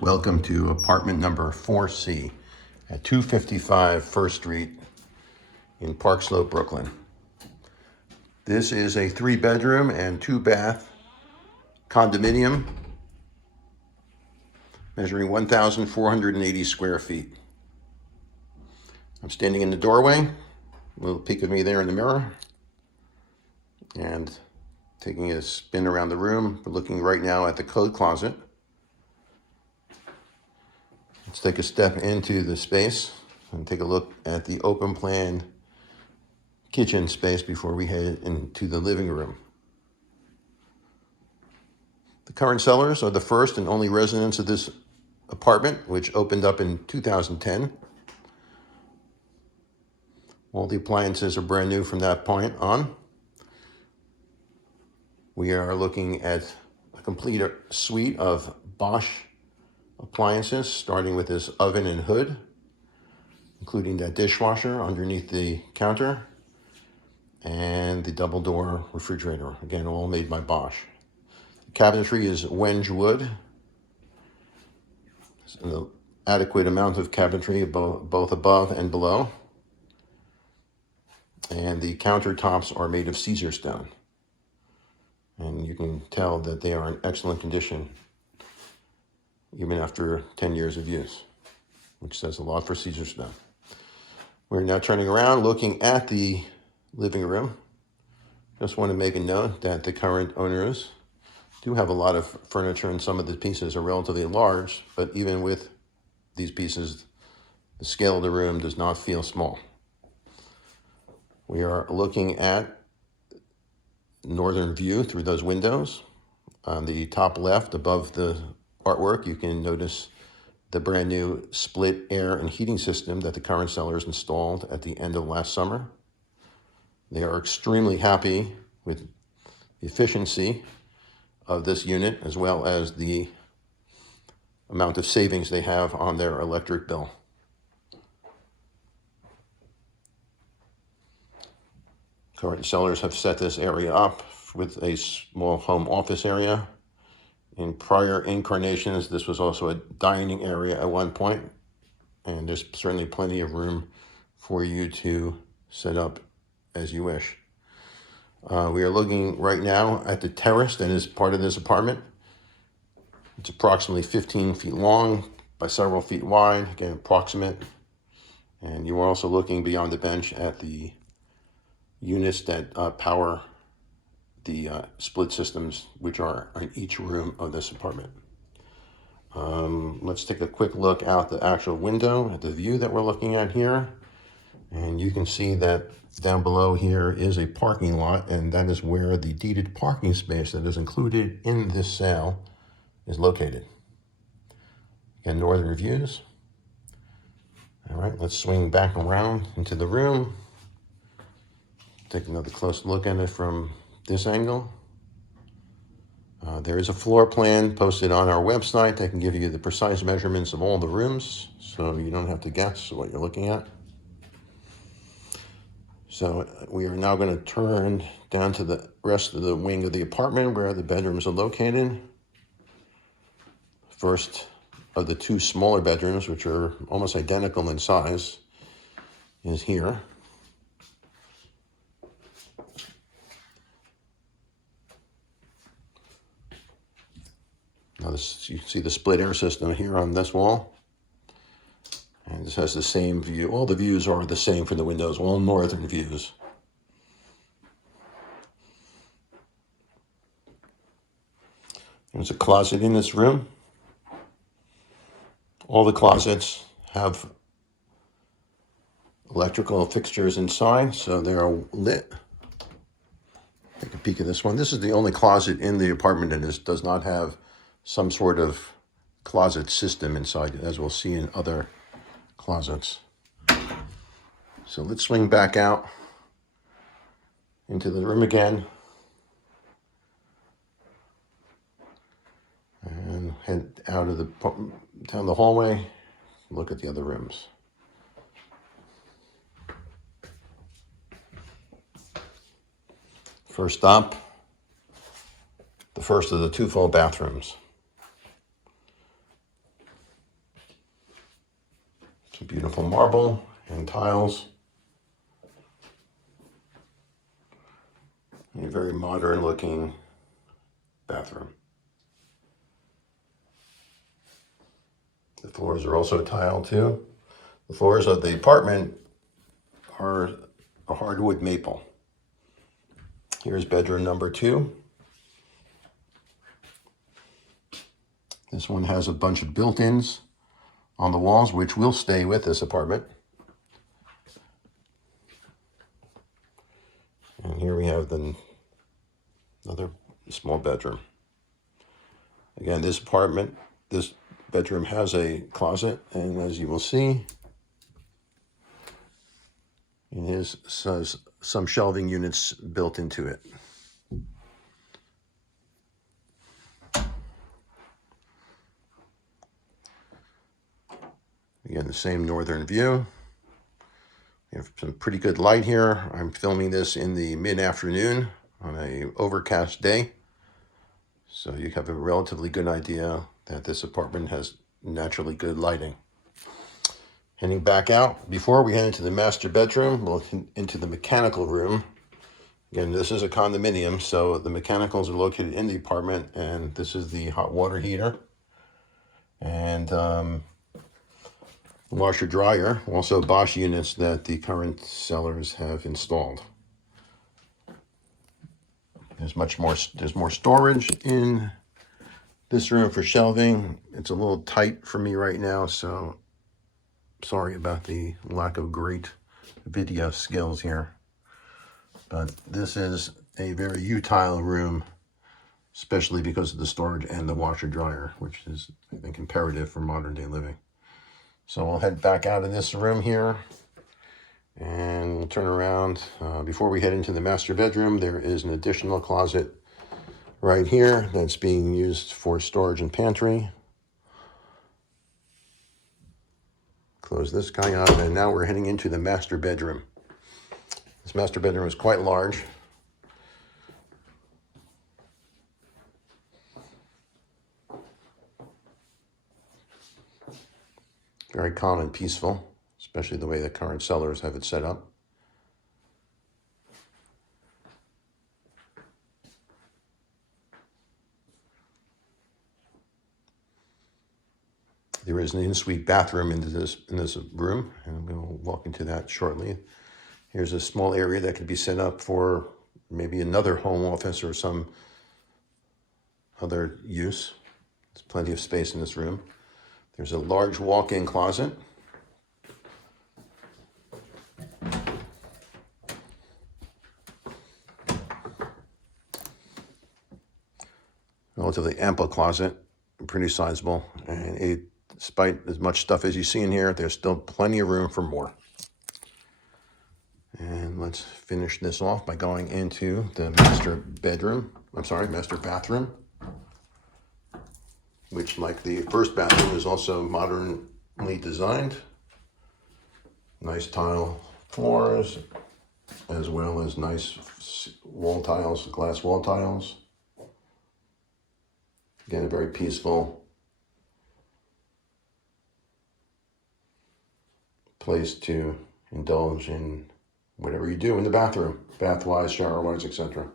Welcome to apartment number 4C at 255 First Street in Park Slope, Brooklyn. This is a 3-bedroom and 2-bath condominium measuring 1,480 square feet. I'm standing in the doorway, a little peek of me there in the mirror, and taking a spin around the room. We're looking right now at the coat closet. Let's take a step into the space and take a look at the open plan kitchen space before we head into the living room. The current sellers are the first and only residents of this apartment, which opened up in 2010. All the appliances are brand new from that point on. We are looking at a complete suite of Bosch appliances, starting with this oven and hood, including that dishwasher underneath the counter and the double door refrigerator, again, all made by Bosch. The cabinetry is Wenge wood. There's an adequate amount of cabinetry both above and below. And the countertops are made of Caesar stone. And you can tell that they are in excellent condition even after 10 years of use, which says a lot for Caesar stone. We're now turning around, looking at the living room. Just want to make a note that the current owners do have a lot of furniture, and some of the pieces are relatively large, but even with these pieces, the scale of the room does not feel small. We are looking at northern view through those windows. On the top left, above the artwork, you can notice the brand new split air and heating system that the current sellers installed at the end of last summer. They are extremely happy with the efficiency of this unit, as well as the amount of savings they have on their electric bill. Current sellers have set this area up with a small home office area. In prior incarnations, this was also a dining area at one point, and there's certainly plenty of room for you to set up as you wish. We are looking right now at the terrace that is part of this apartment. It's approximately 15 feet long by several feet wide, again, approximate. And you are also looking beyond the bench at the units that power the split systems, which are in each room of this apartment. Let's take a quick look out the actual window at the view that we're looking at here. And you can see that down below here is a parking lot, and that is where the deeded parking space that is included in this sale is located. Again, northern views. All right, let's swing back around into the room. Take another close look at it from this angle. There is a floor plan posted on our website that can give you the precise measurements of all the rooms, so you don't have to guess what you're looking at. So we are now going to turn down to the rest of the wing of the apartment where the bedrooms are located. First of the two smaller bedrooms, which are almost identical in size, is here. Now you see the split air system here on this wall. And this has the same view. All the views are the same for the windows, all northern views. There's a closet in this room. All the closets have electrical fixtures inside, so they are lit. Take a peek at this one. This is the only closet in the apartment that does not have some sort of closet system inside, as we'll see in other closets. So let's swing back out into the room again and head out of down the hallway, look at the other rooms. First stop, the first of the 2 full bathrooms. Some beautiful marble and tiles. A very modern looking bathroom. The floors are also tiled too. The floors of the apartment are a hardwood maple. Here's bedroom number 2. This one has a bunch of built-ins on the walls, which will stay with this apartment. And here we have another small bedroom. Again, this bedroom has a closet, and as you will see, it has some shelving units built into it. Again, the same northern view. We have some pretty good light here. I'm filming this in the mid-afternoon on an overcast day. So you have a relatively good idea that this apartment has naturally good lighting. Heading back out, before we head into the master bedroom, we'll head into the mechanical room. Again, this is a condominium, so the mechanicals are located in the apartment, and this is the hot water heater. And washer dryer, also Bosch units that the current sellers have installed. There's more storage in this room for shelving. It's a little tight for me right now, so sorry about the lack of great video skills here. But this is a very utile room, especially because of the storage and the washer dryer, which is, I think, imperative for modern day living. So we'll head back out of this room here and we'll turn around. Before we head into the master bedroom, there is an additional closet right here that's being used for storage and pantry. Close this guy up, and now we're heading into the master bedroom. This master bedroom is quite large. Very calm and peaceful, especially the way the current sellers have it set up. There is an in-suite bathroom in this room, and we'll walk into that shortly. Here's a small area that could be set up for maybe another home office or some other use. There's plenty of space in this room. There's a large walk-in closet. Relatively ample closet, pretty sizable, and despite as much stuff as you see in here, there's still plenty of room for more. And let's finish this off by going into the master bathroom, which, like the first bathroom, is also modernly designed. Nice tile floors, as well as nice wall tiles, glass wall tiles. Again, a very peaceful place to indulge in whatever you do in the bathroom, bath-wise, shower-wise, etc.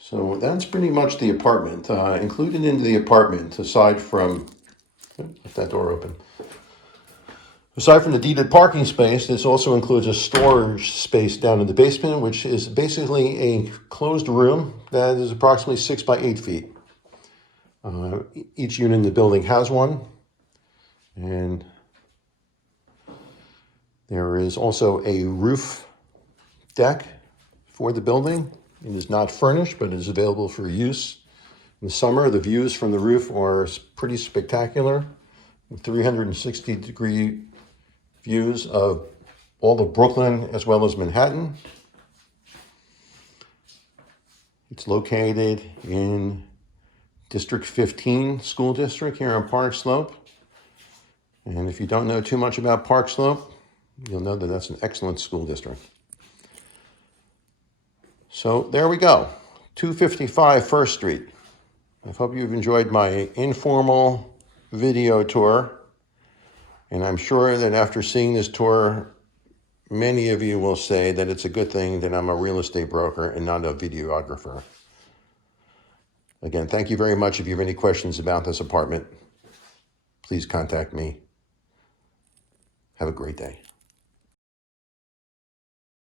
So that's pretty much the apartment. Included in the apartment, aside from, left that door open. Aside from the deeded parking space, this also includes a storage space down in the basement, which is basically a closed room that is approximately 6 by 8 feet. Each unit in the building has one, and there is also a roof deck for the building. It is not furnished, but it is available for use. In the summer, the views from the roof are pretty spectacular, with 360-degree views of all of Brooklyn as well as Manhattan. It's located in District 15 school district here on Park Slope. And if you don't know too much about Park Slope, you'll know that that's an excellent school district. So there we go, 255 First Street. I hope you've enjoyed my informal video tour And I'm sure that after seeing this tour, many of you will say that it's a good thing that I'm a real estate broker and not a videographer. Again, thank you very much. If you have any questions about this apartment, please contact me. Have a great day.